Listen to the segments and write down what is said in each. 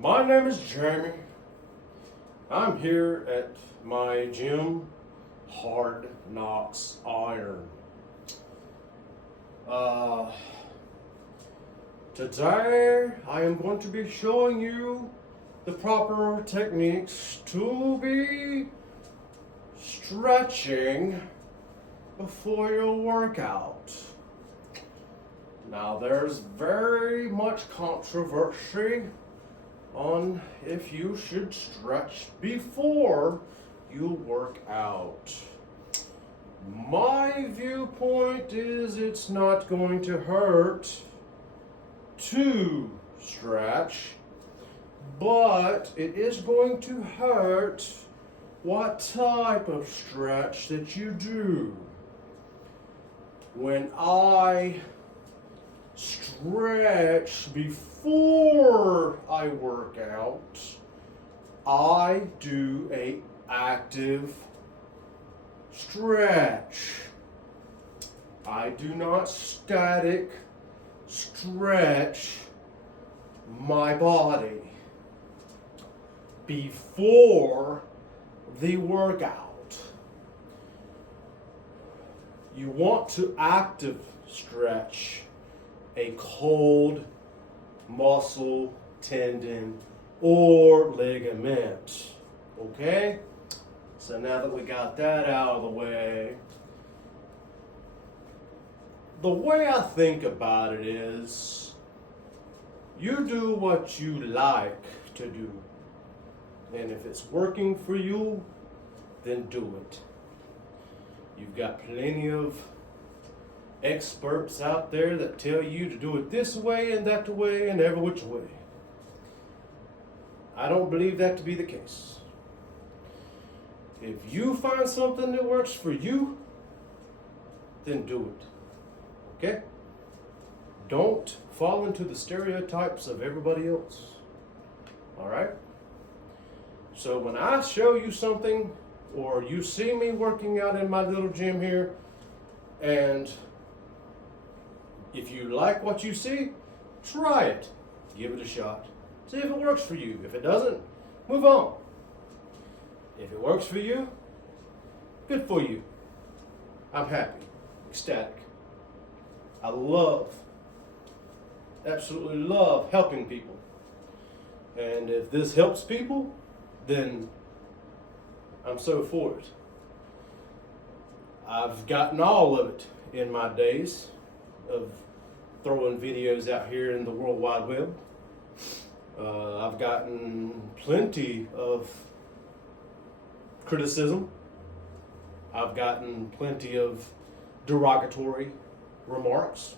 My name is Jamie. I'm here at my gym, Hard Knocks Iron. Today I am going to be showing you the proper techniques to be stretching before your workout. Now there's very much controversy on if you should stretch before you work out. My viewpoint is it's not going to hurt to stretch, but it is going to hurt what type of stretch that you do. When I stretch before I work out, I do a active stretch. I do not static stretch my body before the workout. You want to active stretch a cold muscle, tendon, or ligament. Okay? So now that we got that out of the way I think about it is you do what you like to do. And if it's working for you, then do it. You've got plenty of experts out there that tell you to do it this way and that way and every which way. I don't believe that to be the case. If you find something that works for you, then do it. Okay? Don't fall into the stereotypes of everybody else. Alright? So when I show you something, or you see me working out in my little gym here, and if you like what you see, try it. Give it a shot. See if it works for you. If it doesn't, move on. If it works for you, good for you. I'm happy, ecstatic. I absolutely love helping people. And if this helps people, then I'm so for it. I've gotten all of it in my days of throwing videos out here in the World Wide Web. I've gotten plenty of criticism. I've gotten plenty of derogatory remarks.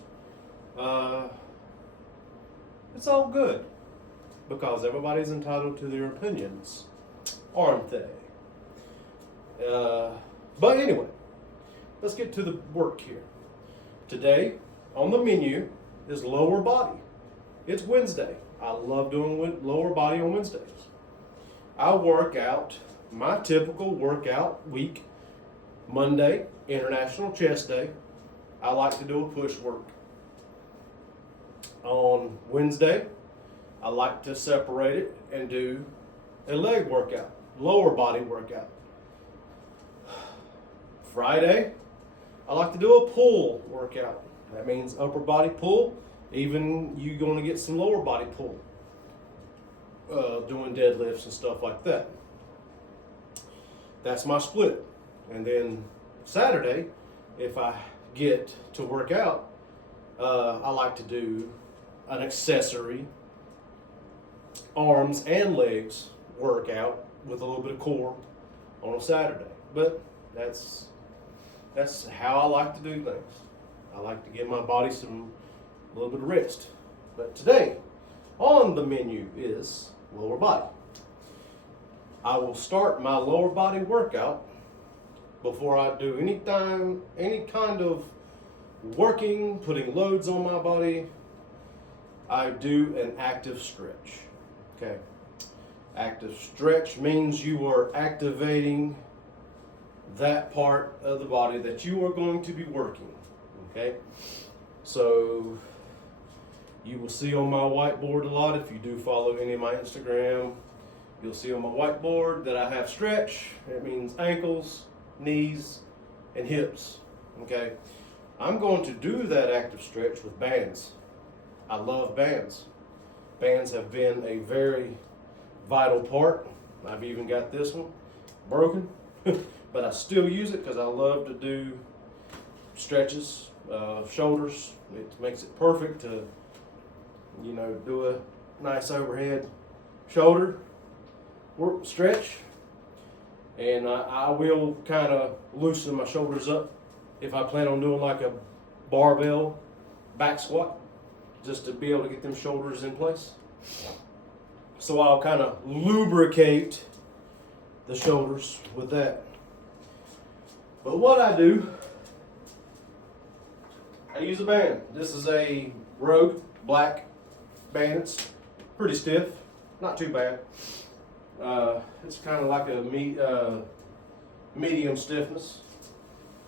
It's all good because everybody's entitled to their opinions, aren't they? But anyway, let's get to the work here. Today, on the menu is lower body. It's Wednesday. I love doing lower body on Wednesdays. I work out my typical workout week. Monday, International Chest Day. I like to do a push work. On Wednesday, I like to separate it and do a leg workout, lower body workout. Friday, I like to do a pull workout. That means upper body pull. Even you're going to get some lower body pull. Doing deadlifts and stuff like that. That's my split. And then Saturday, if I get to work out, I like to do an accessory arms and legs workout with a little bit of core on a Saturday. But that's how I like to do things. I like to give my body a little bit of rest. But today, on the menu is lower body. I will start my lower body workout before I do any kind of working, putting loads on my body. I do an active stretch. Okay. Active stretch means you are activating that part of the body that you are going to be working. Okay. So You will see on my whiteboard a lot, if you do follow any of my Instagram, you'll see on my whiteboard that I have stretch. It means ankles, knees, and hips, okay? I'm going to do that active stretch with bands. I love bands. Bands have been a very vital part. I've even got this one broken, but I still use it because I love to do stretches, shoulders. It makes it perfect to, you know, do a nice overhead shoulder work stretch. And I will kind of loosen my shoulders up if I plan on doing like a barbell back squat, just to be able to get them shoulders in place. So I'll kind of lubricate the shoulders with that. But what I do, I use a band. This is a Rogue black band. It's pretty stiff, not too bad. It's kind of like a medium stiffness.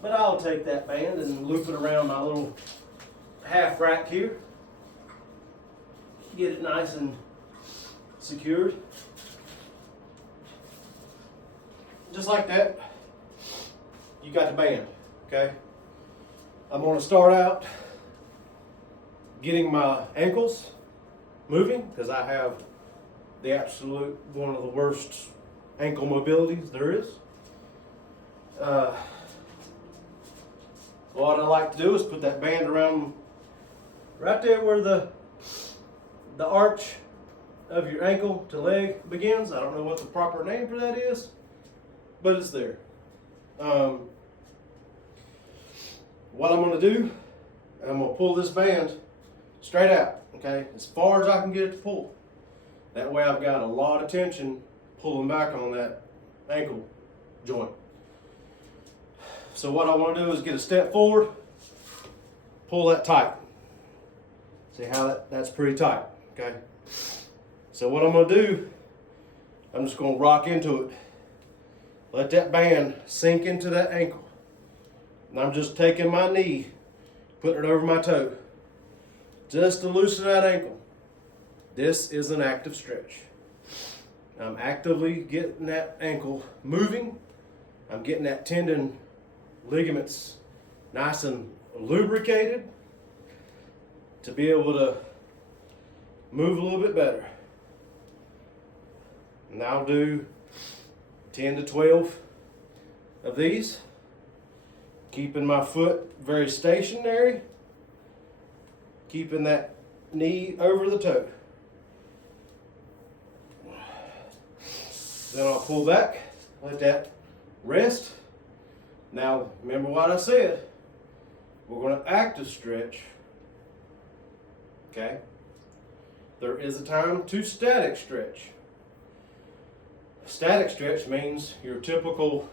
But I'll take that band and loop it around my little half rack here. Get it nice and secured. Just like that, you got the band, okay? I'm going to start out getting my ankles moving because I have the absolute one of the worst ankle mobilities there is. What I like to do is put that band around right there where the arch of your ankle to leg begins. I don't know what the proper name for that is, but it's there. What I'm going to do, I'm going to pull this band straight out, okay, as far as I can get it to pull. That way I've got a lot of tension pulling back on that ankle joint. So what I want to do is get a step forward, pull that tight. See how that's pretty tight, okay? So what I'm going to do, I'm just going to rock into it. Let that band sink into that ankle. And I'm just taking my knee, putting it over my toe, just to loosen that ankle. This is an active stretch. I'm actively getting that ankle moving. I'm getting that tendon ligaments nice and lubricated to be able to move a little bit better. And I'll do 10 to 12 of these, keeping my foot very stationary, keeping that knee over the toe. Then I'll pull back, let that rest. Now, remember what I said. We're going to active stretch. Okay? There is a time to static stretch. Static stretch means your typical,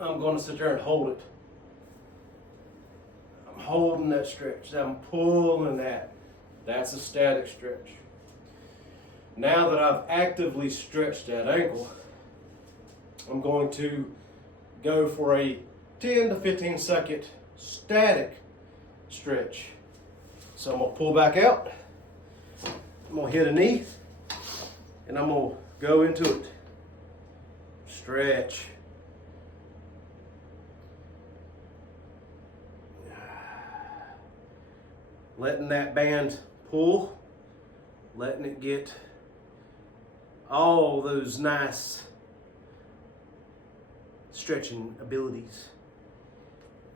I'm going to sit there and hold it. I'm holding that stretch. I'm pulling that. That's a static stretch. Now that I've actively stretched that ankle, I'm going to go for a 10 to 15 second static stretch. So I'm going to pull back out. I'm going to hit a knee, and I'm going to go into it. Stretch. Letting that band pull, letting it get all those nice stretching abilities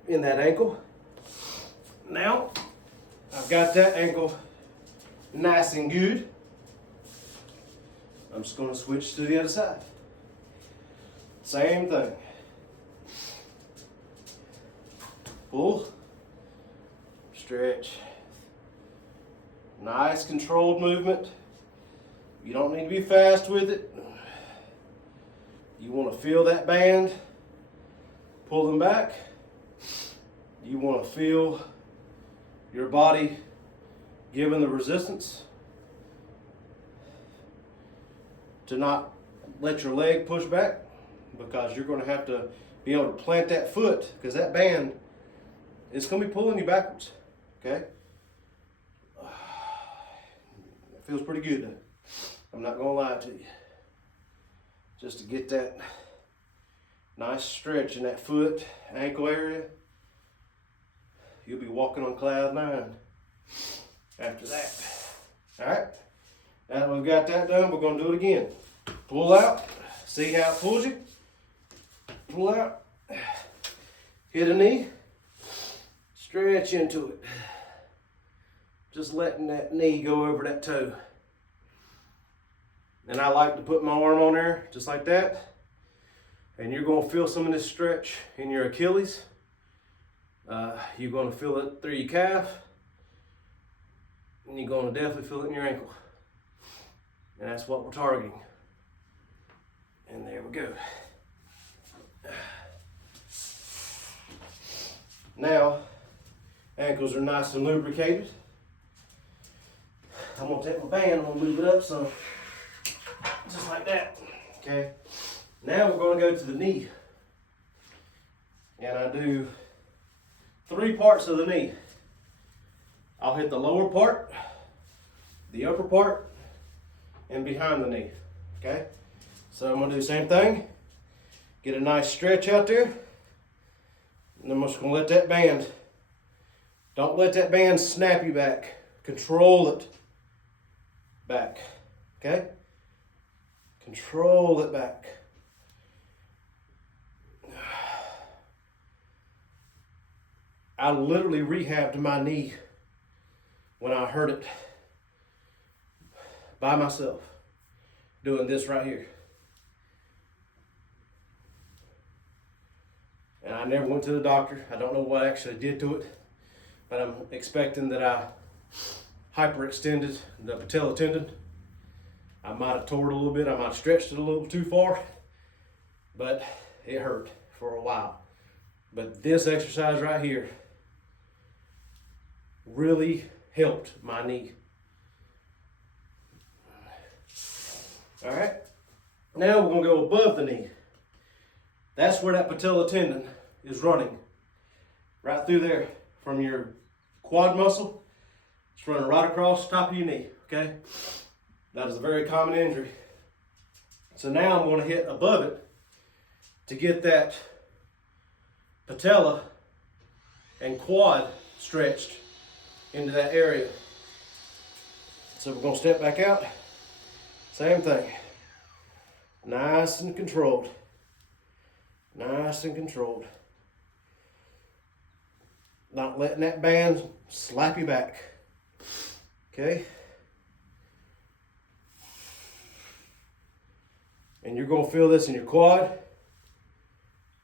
in that ankle. Now, I've got that ankle nice and good. I'm just going to switch to the other side. Same thing. Pull, stretch. Nice controlled movement. You don't need to be fast with it. You want to feel that band, pull them back. You want to feel your body giving the resistance to not let your leg push back, because you're going to have to be able to plant that foot, because that band is going to be pulling you backwards, okay? Feels pretty good though. I'm not gonna lie to you. Just to get that nice stretch in that foot, ankle area, you'll be walking on cloud 9 after that. All right, now that we've got that done, we're gonna do it again. Pull out, see how it pulls you? Pull out, hit a knee, stretch into it. Just letting that knee go over that toe. And I like to put my arm on there, just like that. And you're gonna feel some of this stretch in your Achilles. You're gonna feel it through your calf. And you're gonna definitely feel it in your ankle. And that's what we're targeting. And there we go. Now, ankles are nice and lubricated. I'm gonna take my band, I'm gonna move it up some. Just like that, okay? Now we're gonna go to the knee. And I do 3 parts of the knee. I'll hit the lower part, the upper part, and behind the knee, okay? So I'm gonna do the same thing. Get a nice stretch out there. And I'm just gonna let that band, don't let that band snap you back. Control it back, okay? Control it back. I literally rehabbed my knee when I hurt it by myself, doing this right here. And I never went to the doctor. I don't know what I actually did to it, but I'm expecting that I hyperextended the patella tendon. I might have tore it a little bit. I might have stretched it a little too far, but it hurt for a while. But this exercise right here really helped my knee. All right, now we're gonna go above the knee. That's where that patella tendon is running, right through there from your quad muscle. It's running right across the top of your knee, okay? That is a very common injury. So now I'm going to hit above it to get that patella and quad stretched into that area. So we're going to step back out. Same thing. Nice and controlled. Nice and controlled. Not letting that band slap you back. Okay? And you're going to feel this in your quad.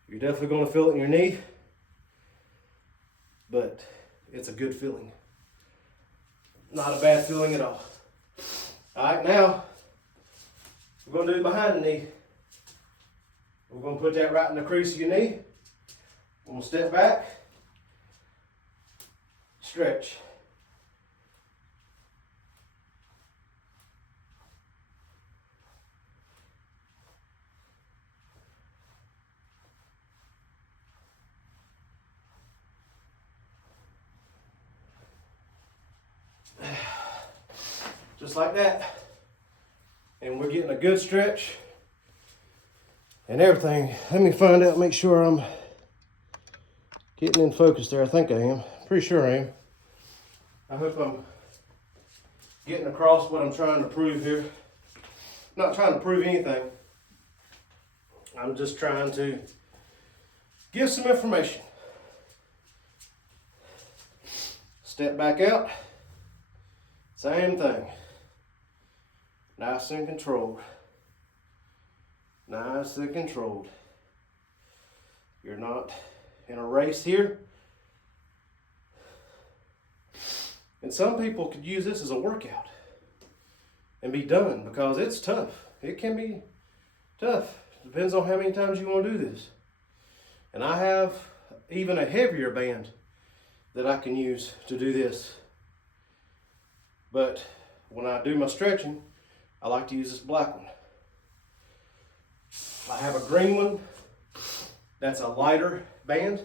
You're definitely going to feel it in your knee. But it's a good feeling. Not a bad feeling at all. All right, now we're going to do it behind the knee. We're going to put that right in the crease of your knee. We're going to step back. Stretch. Just like that. And we're getting a good stretch and everything. Let me find out, make sure I'm getting in focus there. I think I am. Pretty sure I am. I hope I'm getting across what I'm trying to prove here. Not trying to prove anything. I'm just trying to give some information. Step back out. Same thing. Nice and controlled. Nice and controlled. You're not in a race here. And some people could use this as a workout and be done because it's tough. It can be tough. Depends on how many times you want to do this. And I have even a heavier band that I can use to do this. But when I do my stretching, I like to use this black one. I have a green one that's a lighter band.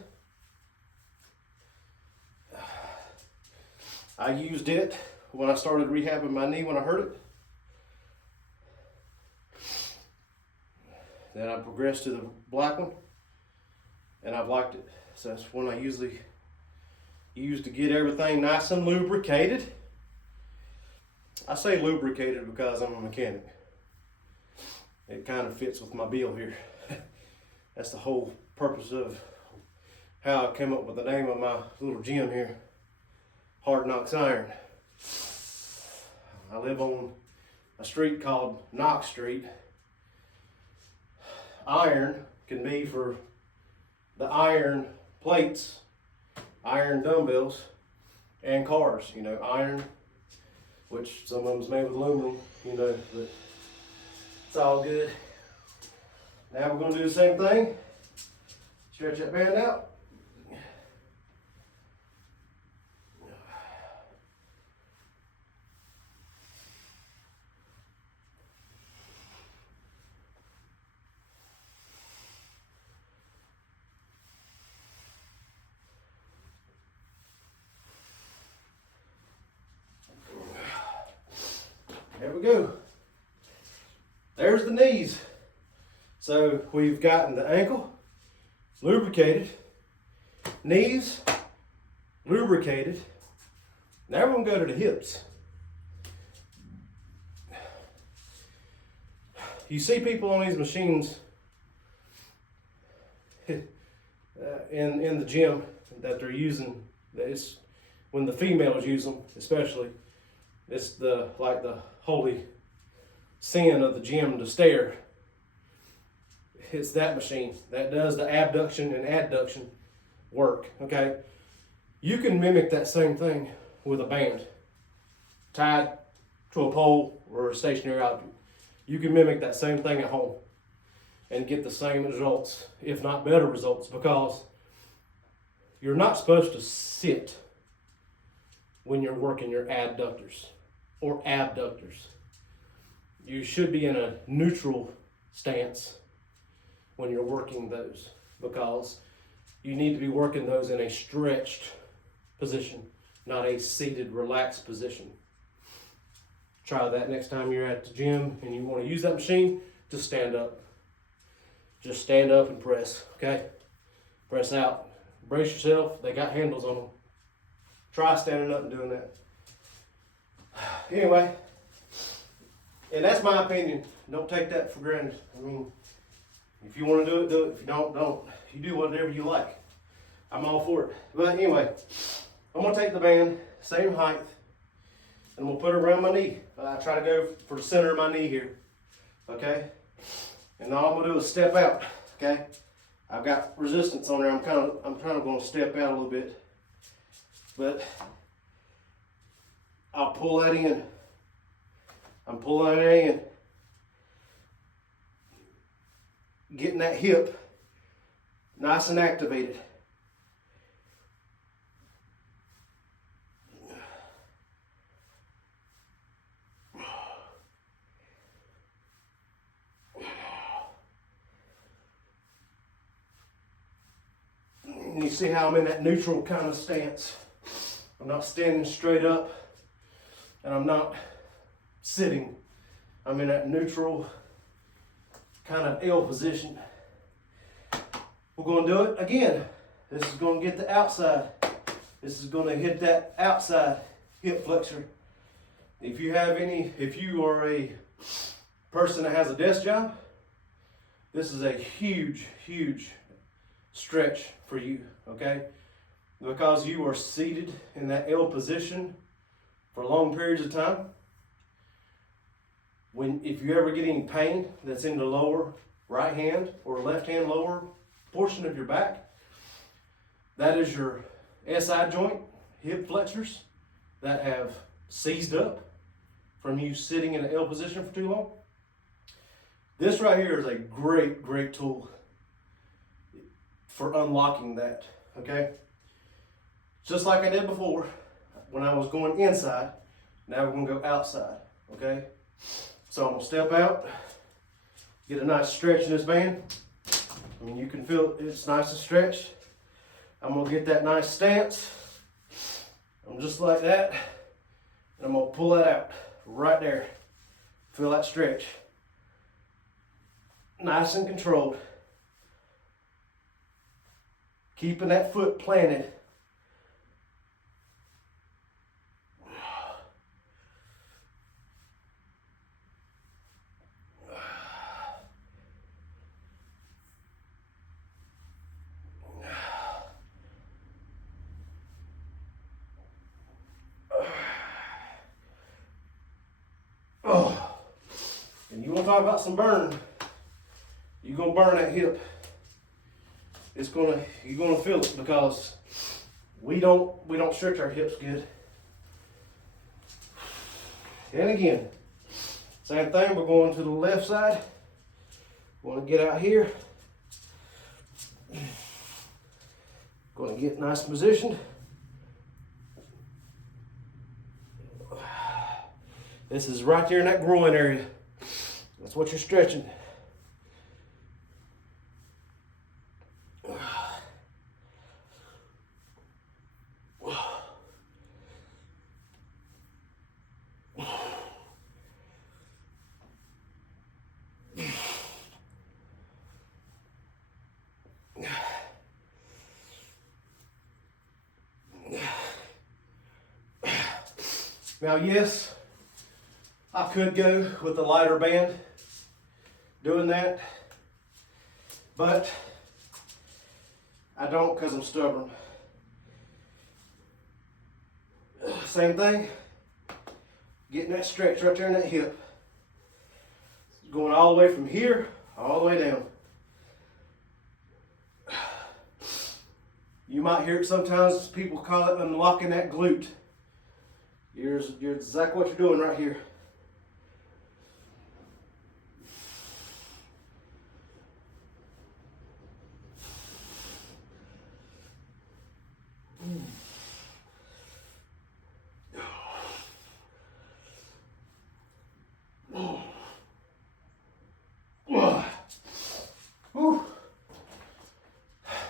I used it when I started rehabbing my knee when I hurt it. Then I progressed to the black one, and I've liked it. So that's one I usually use to get everything nice and lubricated. I say lubricated because I'm a mechanic. It kind of fits with my bill here. That's the whole purpose of how I came up with the name of my little gym here, Hard Knocks Iron. I live on a street called Knox Street. Iron can be for the iron plates, iron dumbbells, and cars. You know, iron, which some of them's made with aluminum, you know, but it's all good. Now we're gonna do the same thing. Stretch that band out. There we go. There's the knees. So we've gotten the ankle lubricated, knees lubricated. Now we're gonna go to the hips. You see people on these machines in the gym that they're using. It's when the females use them, especially. It's the holy sin of the gym to stare. It's that machine that does the abduction and adduction work, okay? You can mimic that same thing with a band tied to a pole or a stationary object. You can mimic that same thing at home and get the same results, if not better results, because you're not supposed to sit when you're working your adductors or abductors. You should be in a neutral stance when you're working those, because you need to be working those in a stretched position, not a seated, relaxed position. Try that next time you're at the gym and you want to use that machine. Just stand up. Just stand up and press, okay? Press out. Brace yourself. They got handles on them. Try standing up and doing that. Anyway, and that's my opinion. Don't take that for granted. I mean, if you want to do it, do it. If you don't, don't. You do whatever you like. I'm all for it. But anyway, I'm going to take the band, same height, and I'm going to put it around my knee. I try to go for the center of my knee here. Okay? And all I'm going to do is step out. Okay? I've got resistance on there. I'm kind of going to step out a little bit. But I'll pull that in. I'm pulling that in. Getting that hip nice and activated. And you see how I'm in that neutral kind of stance. I'm not standing straight up, and I'm not sitting. I'm in that neutral kind of L position. We're going to do it again. This is going to get the outside. This is going to hit that outside hip flexor. If you are a person that has a desk job, this is a huge, huge stretch for you, okay? Because you are seated in that L position for long periods of time. If you ever get any pain that's in the lower right hand or left hand lower portion of your back, that is your SI joint, hip flexors that have seized up from you sitting in an L position for too long. This right here is a great, great tool for unlocking that, okay? Just like I did before when I was going inside, now we're gonna go outside, okay? So I'm gonna step out, get a nice stretch in this band. I mean, you can feel it's nice and stretched. I'm gonna get that nice stance. I'm just like that. And I'm gonna pull that out right there. Feel that stretch. Nice and controlled. Keeping that foot planted. Oh, and you want to talk about some burn? You're gonna burn that hip. You're gonna feel it because we don't stretch our hips good. And again, same thing. We're going to the left side. Want to get out here. Going to get nice and positioned. This is right there in that groin area. That's what you're stretching. Now, yes, I could go with a lighter band doing that, but I don't because I'm stubborn. Same thing, getting that stretch right there in that hip. Going all the way from here, all the way down. You might hear it sometimes, people call it unlocking that glute. You're exactly what you're doing right here.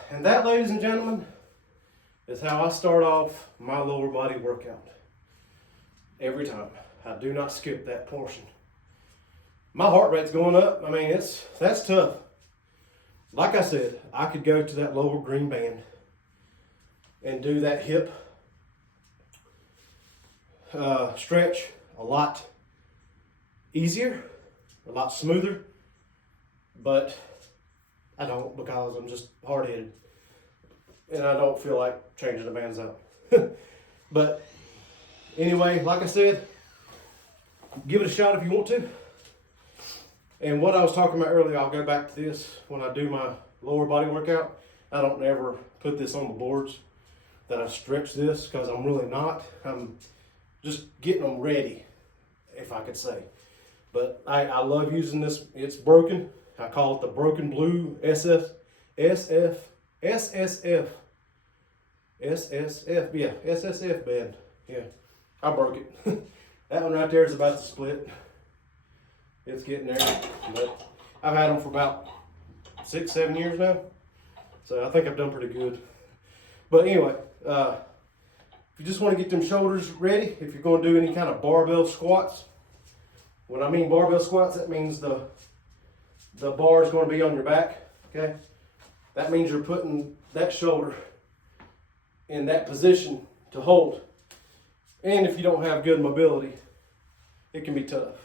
And that, ladies and gentlemen, is how I start off my lower body workout. Every time. I do not skip that portion. My heart rate's going up. I mean, that's tough. Like I said, I could go to that lower green band and do that hip stretch a lot easier, a lot smoother, but I don't because I'm just hard-headed and I don't feel like changing the bands out. But anyway, like I said, give it a shot if you want to. And what I was talking about earlier, I'll go back to this when I do my lower body workout. I don't ever put this on the boards that I stretch this because I'm really not. I'm just getting them ready, if I could say. But I love using this. It's broken. I call it the Broken Blue SSF, SSF band. Yeah, I broke it. That one right there is about to split. It's getting there, but I've had them for about 6-7 years now, so I think I've done pretty good. But anyway, if you just want to get them shoulders ready, if you're going to do any kind of barbell squats, when I mean barbell squats, that means the bar is going to be on your back, okay? That means you're putting that shoulder in that position to hold. And if you don't have good mobility, it can be tough.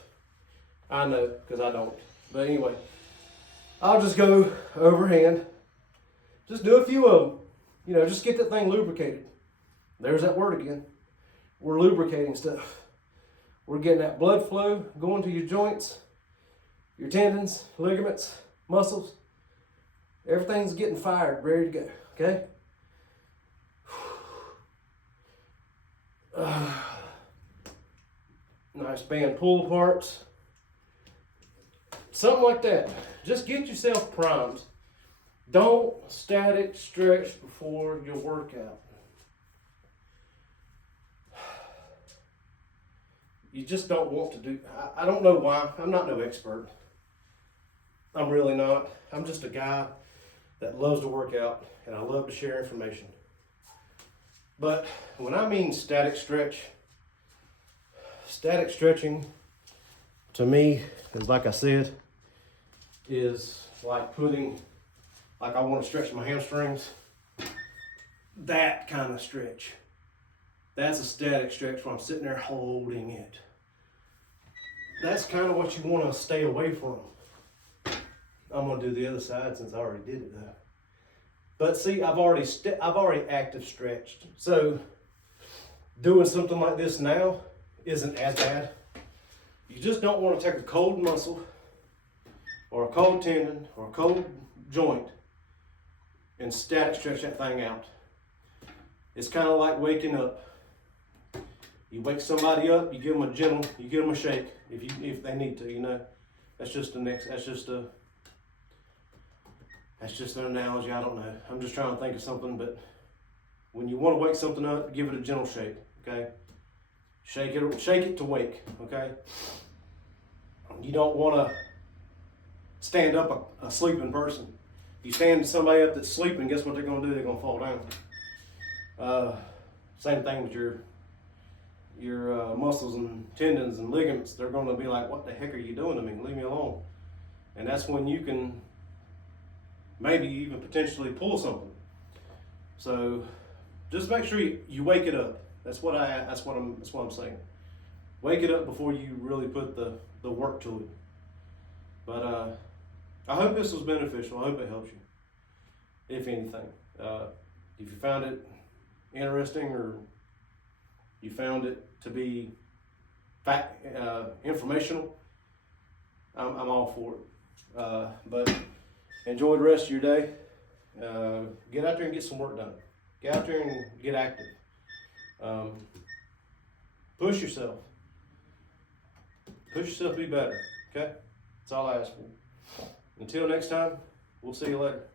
I know, because I don't. But anyway, I'll just go overhand. Just do a few of them. You know, just get that thing lubricated. There's that word again. We're lubricating stuff. We're getting that blood flow going to your joints, your tendons, ligaments, muscles. Everything's getting fired, ready to go, okay? Nice band pull aparts. Something like that. Just get yourself primed. Don't static stretch before your workout. You just don't want to do, I don't know why. I'm not no expert. I'm really not. I'm just a guy that loves to work out and I love to share information. But when I mean static stretch, static stretching to me is, like I said, is like like I want to stretch my hamstrings. That kind of stretch. That's a static stretch where I'm sitting there holding it. That's kind of what you want to stay away from. I'm gonna do the other side since I already did it though. But see, I've already active stretched. So doing something like this now isn't as bad. You just don't want to take a cold muscle or a cold tendon or a cold joint and static stretch that thing out. It's kind of like waking up. You wake somebody up, you give them a shake if they need to, you know. That's just an analogy, I don't know. I'm just trying to think of something, but when you want to wake something up, give it a gentle shake, okay? Shake it to wake, okay? You don't want to stand up a sleeping person. You stand somebody up that's sleeping, guess what they're going to do? They're going to fall down. Same thing with your muscles and tendons and ligaments. They're going to be like, what the heck are you doing to me? Leave me alone. And that's when you can maybe even potentially pull something. So just make sure you wake it up. That's what I'm saying. Wake it up before you really put the work to it. But I hope this was beneficial. I hope it helps you, if anything. If you found it interesting or you found it to be informational, I'm all for it. But enjoy the rest of your day. Get out there and get some work done. Get out there and get active. Push yourself. Push yourself to be better. Okay? That's all I ask for. Until next time, we'll see you later.